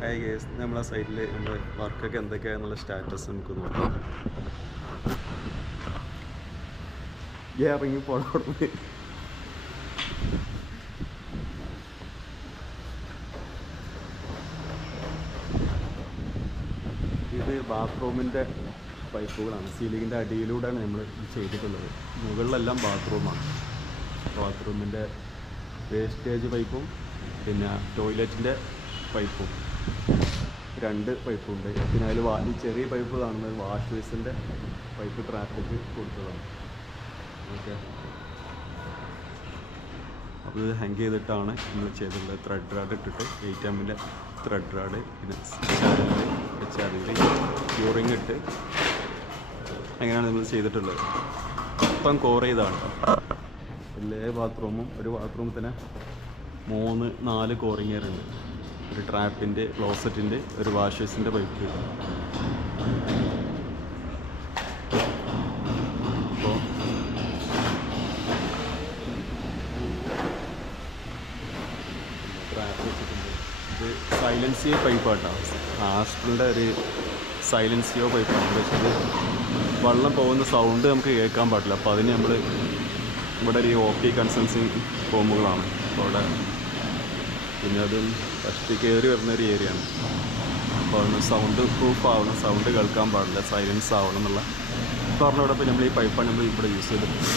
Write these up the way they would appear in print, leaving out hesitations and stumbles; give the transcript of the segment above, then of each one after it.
Hi guys, നമ്മളെ സൈറ്റിൽ നമ്മുടെ വർക്കൊക്കെ എന്തൊക്കെയാണെന്നുള്ള സ്റ്റാറ്റസ് നമുക്ക് നോക്കാം. ഇറങ്ങി പോണോടന്ന് ഇത് ബാത്റൂമിൻ്റെ പൈപ്പുകളാണ്. സീലിങ്ങിൻ്റെ അടിയിലൂടെയാണ് നമ്മൾ ചെയ്തിട്ടുള്ളത്. മുകളിലെല്ലാം ബാത്റൂമാണ്. ബാത്റൂമിൻ്റെ വേസ്റ്റേജ് പൈപ്പും പിന്നെ ടോയ്ലറ്റിൻ്റെ പൈപ്പും 2 പൈപ്പുണ്ട്. പിന്നെ അതിൽ ഈ ചെറിയ പൈപ്പ് കാണുന്നത് വാഷ് ബേസിൻ്റെ പൈപ്പ് ട്രാഫിക്ക് കൊടുത്തതാണ്. ഓക്കെ, അപ്പോൾ ഇത് ഹാങ് ചെയ്തിട്ടാണ് നമ്മൾ ചെയ്തിട്ടുള്ളത്. ത്രെഡ് റാഡ് ഇട്ടിട്ട് 8mm ത്രെഡ് റാഡ്, പിന്നെ വെച്ച് അതിൽ ക്യൂറിങ് ഇട്ട് അങ്ങനെയാണ് നമ്മൾ ചെയ്തിട്ടുള്ളത്. മൊത്തം കോർ ചെയ്താണ്. എല്ലാ ബാത്റൂമും, ഒരു ബാത്റൂമിൽ തന്നെ 3-4 കോറിങ് ഉണ്ട്. ഒരു ട്രാപ്പിൻ്റെ, ക്ലോസറ്റിൻ്റെ, ഒരു വാഷേഴ്സിൻ്റെ പൈപ്പ്. അപ്പോൾ ട്രാപ്പ് വെച്ചിട്ടുണ്ട്. ഇത് സൈലൻസിയോ പൈപ്പായിട്ടാണ്. ആസ്ട്രലിൻ്റെ ഒരു സൈലൻസിയോ പൈപ്പാണ്. പക്ഷേ ഇത് വെള്ളം പോകുന്ന സൗണ്ട് നമുക്ക് കേൾക്കാൻ പാടില്ല. അപ്പോൾ അതിന് നമ്മൾ ഇവിടെ ഒരു ഓപ്പി കൺസൻസിങ് ഫോമുകളാണ് അപ്പോൾ അവിടെ. പിന്നെ അതും ഫസ്റ്റ് കയറി വരുന്നൊരു ഏരിയയാണ്. അപ്പോൾ അതിന് സൗണ്ട് പ്രൂഫ് ആവണം, സൗണ്ട് കേൾക്കാൻ പാടില്ല, സൈലൻസ് ആവണം എന്നുള്ള പറഞ്ഞോടൊപ്പം നമ്മൾ ഈ പൈപ്പാണ് നമ്മൾ ഇവിടെ യൂസ് ചെയ്തിട്ടുണ്ട്.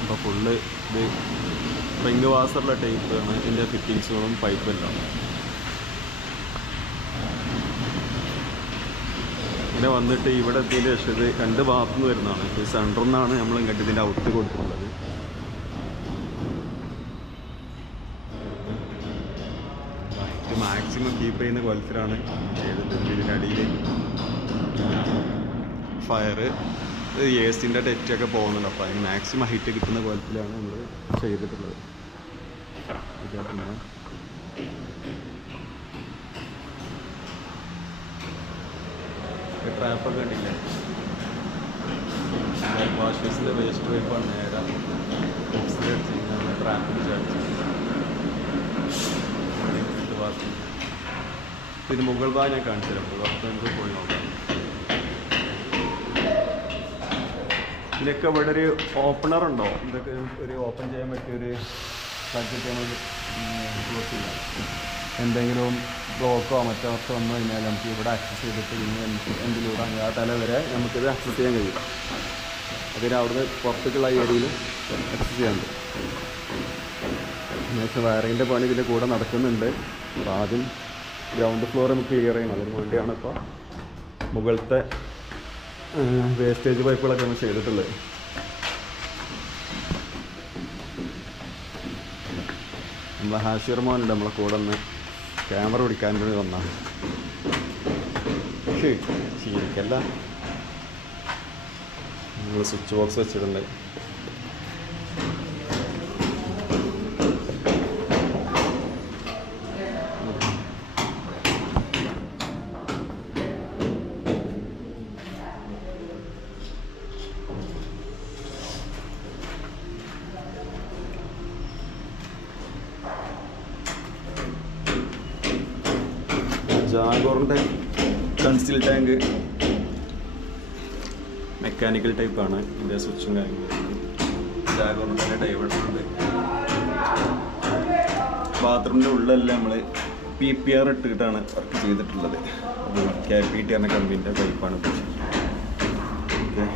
അപ്പോൾ ഫുള്ള് ഇത് റിങ് വാസറുള്ള ടൈപ്പാണ്. ഇതിൻ്റെ ഫിറ്റിങ്സുകളും പൈപ്പെല്ലാം ഇങ്ങനെ വന്നിട്ട് ഇവിടെ എത്തിയതിൻ്റെ ശേഷം ഇത് 2 ഭാഗത്തു നിന്ന് വരുന്നതാണ്. ഇത് സെൻറ്ററിൽ നിന്നാണ് നമ്മൾ ഇങ്ങോട്ട് ഇതിൻ്റെ ഔട്ട് കൊടുത്തിട്ടുള്ളത്. മാക്സിമം കീപ്പ് ചെയ്യുന്ന കോലത്തിലാണ് ചെയ്തിട്ടുണ്ട്. ഇതിനടിയിൽ ഫയർ, എസിൻ്റെ ടെറ്റൊക്കെ പോകുന്നുണ്ട്. അപ്പോൾ അതിന് മാക്സിമം ഹൈറ്റ് കിട്ടുന്ന കോലത്തിലാണ് നമ്മൾ ചെയ്തിട്ടുള്ളത്. പിന്നെ ട്രാപ്പൊക്കെ ഉണ്ടില്ലേ, വാഷ് ബേസിൻ്റെ വേസ്റ്റ് പൈപ്പാണ് നേരെ ട്രാപ്പിൽ ചേർത്ത്. ഇത് മുകൾ ഭാഗം ഞാൻ കാണിച്ചു തരാം. അപ്പോൾ നമുക്ക് പോയി നോക്കാം. ഇതിനൊക്കെ ഇവിടെ ഒരു ഓപ്പണർ ഉണ്ടോ? ഇതൊക്കെ ഒരു ഓപ്പൺ ചെയ്യാൻ പറ്റിയൊരു ബഡ്ജറ്റ് നമ്മൾ ക്ലോസില്ല. എന്തെങ്കിലും ബ്ലോക്കോ മറ്റോ വന്നു കഴിഞ്ഞാൽ നമുക്ക് ഇവിടെ ആക്സസ് ചെയ്തിട്ട് ഇനി എന്തിലൂടെ ആ തല വരെ നമുക്കിത് ആക്സസ് ചെയ്യാൻ കഴിയും. അതിന് അവിടുന്ന് പുറത്തേക്കുള്ള ഏരിയയിൽ ആക്സസ് ചെയ്യാനുണ്ട്. എന്നുവെച്ചാൽ വയറിങ്ങിൻ്റെ പണി ഇതിൻ്റെ കൂടെ നടക്കുന്നുണ്ട്. അപ്പോൾ ആദ്യം ഗ്രൗണ്ട് ഫ്ലോർ നമുക്ക് ക്ലിയർ ചെയ്യണം. അതിന് വേണ്ടിയാണ് ഇപ്പോൾ മുകളിലത്തെ വേസ്റ്റേജ് പൈപ്പുകളൊക്കെ നമ്മൾ ചെയ്തിട്ടുള്ളത്. നമ്മളെ ഹാഷിർ മോനുണ്ട് നമ്മളെ കൂടെ ഒന്ന് ക്യാമറ പിടിക്കാൻ വേണ്ടി വന്നാണ്. ശരിക്കല്ല, നമ്മൾ സ്വിച്ച് ബോക്സ് വെച്ചിട്ടുണ്ട്. ജാഗോറിൻ്റെ കൺസീൽ ടാങ്ക് മെക്കാനിക്കൽ ടൈപ്പാണ്. ഇതിൻ്റെ സ്വിച്ചും കാര്യങ്ങളും ജാഗോറിൻ്റെ തന്നെ ടൈപ്പ്. ബാത്റൂമിൻ്റെ ഉള്ളിലെല്ലാം നമ്മൾ PPR ഇട്ടിട്ടാണ് വർക്ക് ചെയ്തിട്ടുള്ളത്. അത് KPT എന്ന കമ്പനീൻ്റെ പൈപ്പാണ്. ഓക്കെ,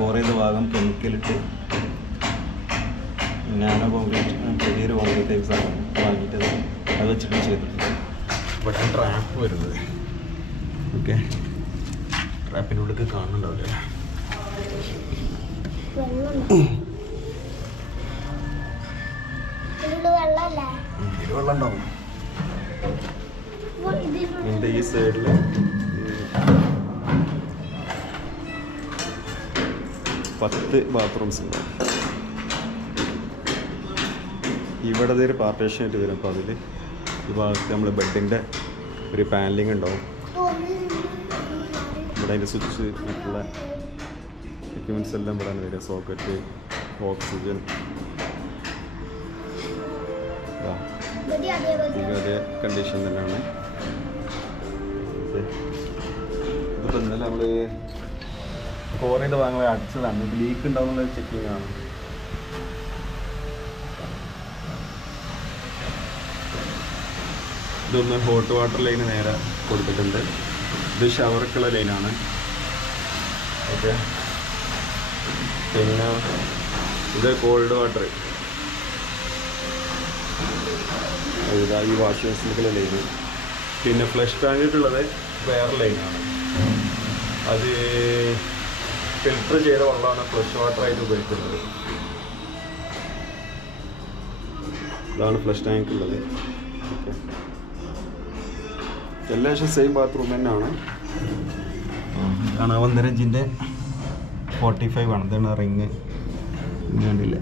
കുറേ ഭാഗം കെമിക്കലിട്ട് നാനോ കോൺക്രീറ്റ്, ചെറിയൊരു കോൺക്രീറ്റ് ടൈപ്പ് സാധനം വാങ്ങിയിട്ട് അത് വെച്ചിട്ട് ചെയ്തിട്ടുണ്ട്. ഇവിടെ ട്രാപ്പ് വരുന്നത്. ഓക്കെ, ട്രാപ്പിൻ്റെ ഉള്ളിൽ കാണുന്നുണ്ടാവില്ല. ഇതിൽ വെള്ളം ഉണ്ടാവും. ഇതിൻ്റെ ഈ സൈഡിൽ 10 ബാത്റൂംസ് ഉണ്ടാവും. ഇവിടെ ഒരു പാർട്ടീഷൻ ആയിട്ട് വരും. അപ്പോൾ അതിൽ ഈ ഭാഗത്ത് നമ്മൾ ബെഡിൻ്റെ ഒരു പാനലിങ് ഉണ്ടാവും. ഇവിടെ അതിൻ്റെ സ്വിച്ച്, മറ്റുള്ള എക്യുപ്മെൻറ്റ്സ് എല്ലാം ഇവിടെ വരിക. സോക്കറ്റ്, ഓക്സിജൻ, അതേ കണ്ടീഷൻ തന്നെയാണ്. ഇതിപ്പോൾ ഇന്നലെ നമ്മൾ കോറയിൽ വാങ്ങാൻ അടിച്ചതാണ്. ഇത് ലീക്ക് ഉണ്ടാവുന്ന ചെക്കിങ് ആണ്. ഇതൊന്ന് ഹോട്ട് വാട്ടർ ലൈന് നേരെ കൊടുത്തിട്ടുണ്ട്. ഇത് ഷവർക്കുള്ള ലൈനാണ്. ഓക്കെ, പിന്നെ ഇത് കോൾഡ് വാട്ടർ, ഇതാ ഈ വാഷ് ബേസിലേക്കുള്ള ലൈന്. പിന്നെ ഫ്ലഷ് ടാങ്കിലേക്കുള്ളത് വേറെ ലൈനാണ്. അത് ഫിൽട്ടർ ചെയ്ത വെള്ളമാണ് ഫ്ലഷ് വാട്ടറായിട്ട് ഉപയോഗിക്കുന്നത്. ഇതാണ് ഫ്ലഷ് ടാങ്കുള്ളത്. ഓക്കെ, എല്ലാ സെയിം ബാത്റൂം തന്നെയാണ്. ആണ് 1.5 ഇഞ്ചിൻ്റെ 45 ആണ്. ഇതാണ് റിങ്. കണ്ടില്ല,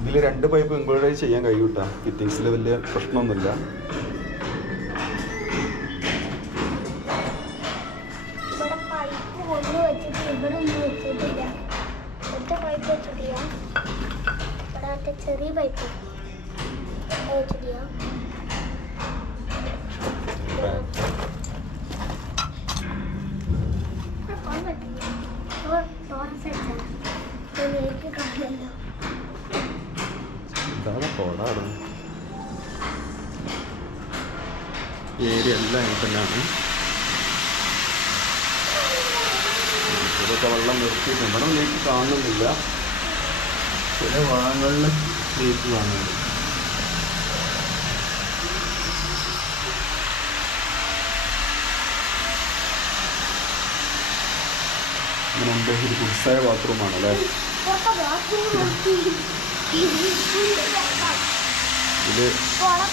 ഇതിൽ 2 പൈപ്പ് ഇൻക്ലൂഡ് ചെയ്യാൻ കഴിയും കേട്ടോ. ഫിറ്റിങ്സിൽ വലിയ പ്രശ്നമൊന്നുമില്ല. ചെറിയ പൈപ്പ് ഏരിയ എല്ലാം ഇങ്ങനെ തന്നെയാണ്. ഇതൊക്കെ വെള്ളം നിർത്തിയിട്ട് ഇവിടെ ലീക്ക് കാണുന്നില്ല. ചില ഭാഗങ്ങളിൽ ലീക്ക് കാണുന്നുണ്ട്. ഇങ്ങനെയുണ്ട്. ഒരു കുടിസായ ബാത്റൂമാണ് അല്ലേ? ഇത് വെള്ളം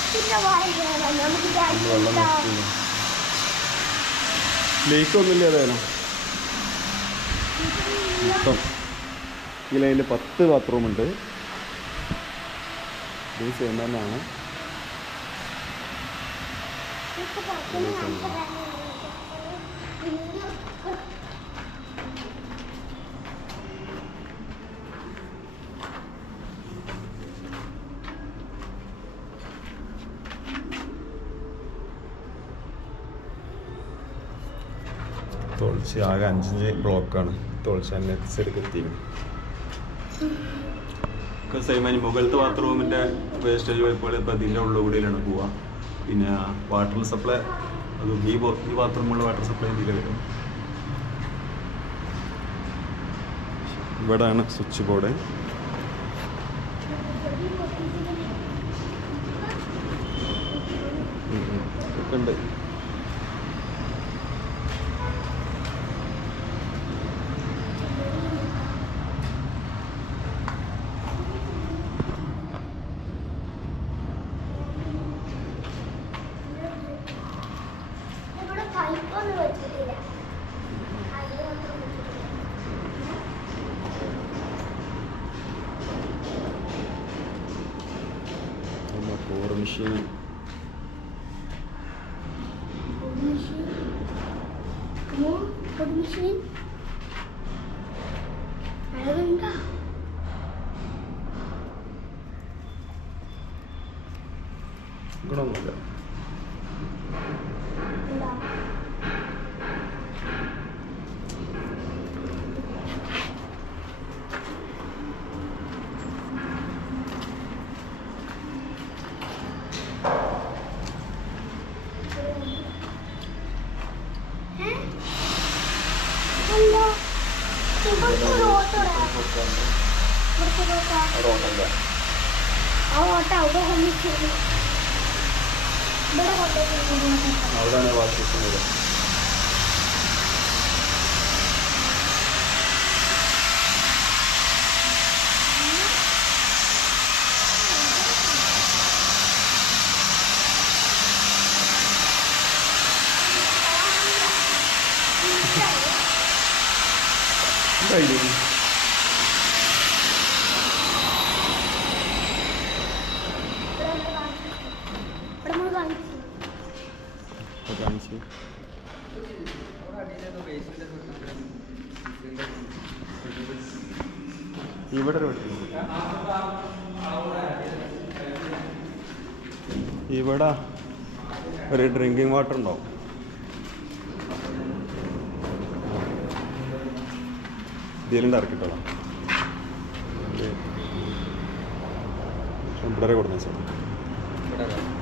ലീക്കൊന്നുമില്ല. ഏതായാലും മൊത്തം ഈ ലൈനിൽ 10 ബാത്റൂമുണ്ട്. ഇത് സെയിം തന്നെയാണ്. തുളസി ആകെ 5 ബ്ലോക്കാണ്. തുളസി നെക്സ്റ്റ് എത്തിയിരിക്കുന്നത്. സെയിമാനി മുകളിലത്തെ ബാത്റൂമിൻ്റെ വേസ്റ്റേജ് പൈപ്പുകൾ ഇപ്പോൾ ഇതിൻ്റെ ഉള്ളിൽ കൂടിയിലാണ് പോവുക. പിന്നെ വാട്ടർ സപ്ലൈ അത് ഈ ബാത്റൂമുള്ള വാട്ടർ സപ്ലൈ ഇതിൽ വരും. ഇവിടെയാണ് സ്വിച്ച് ബോർഡ്. ഒക്കെ ഉണ്ട്. മെഷീൻ ഗുണമൊന്നുമില്ല. അവിടെയാണ് വാഷ് ബേസിൻ. എന്തായാലും കാണിച്ചു. ഇവിടെ ഒരു ഇവിടെ ഒരു ഡ്രിങ്കിങ് വാട്ടർ ഉണ്ടാവും. ഇതിലുണ്ട് ഇറക്കിട്ടോളാം. ഇവിടെ കൊടുക്കുന്ന വെച്ചാൽ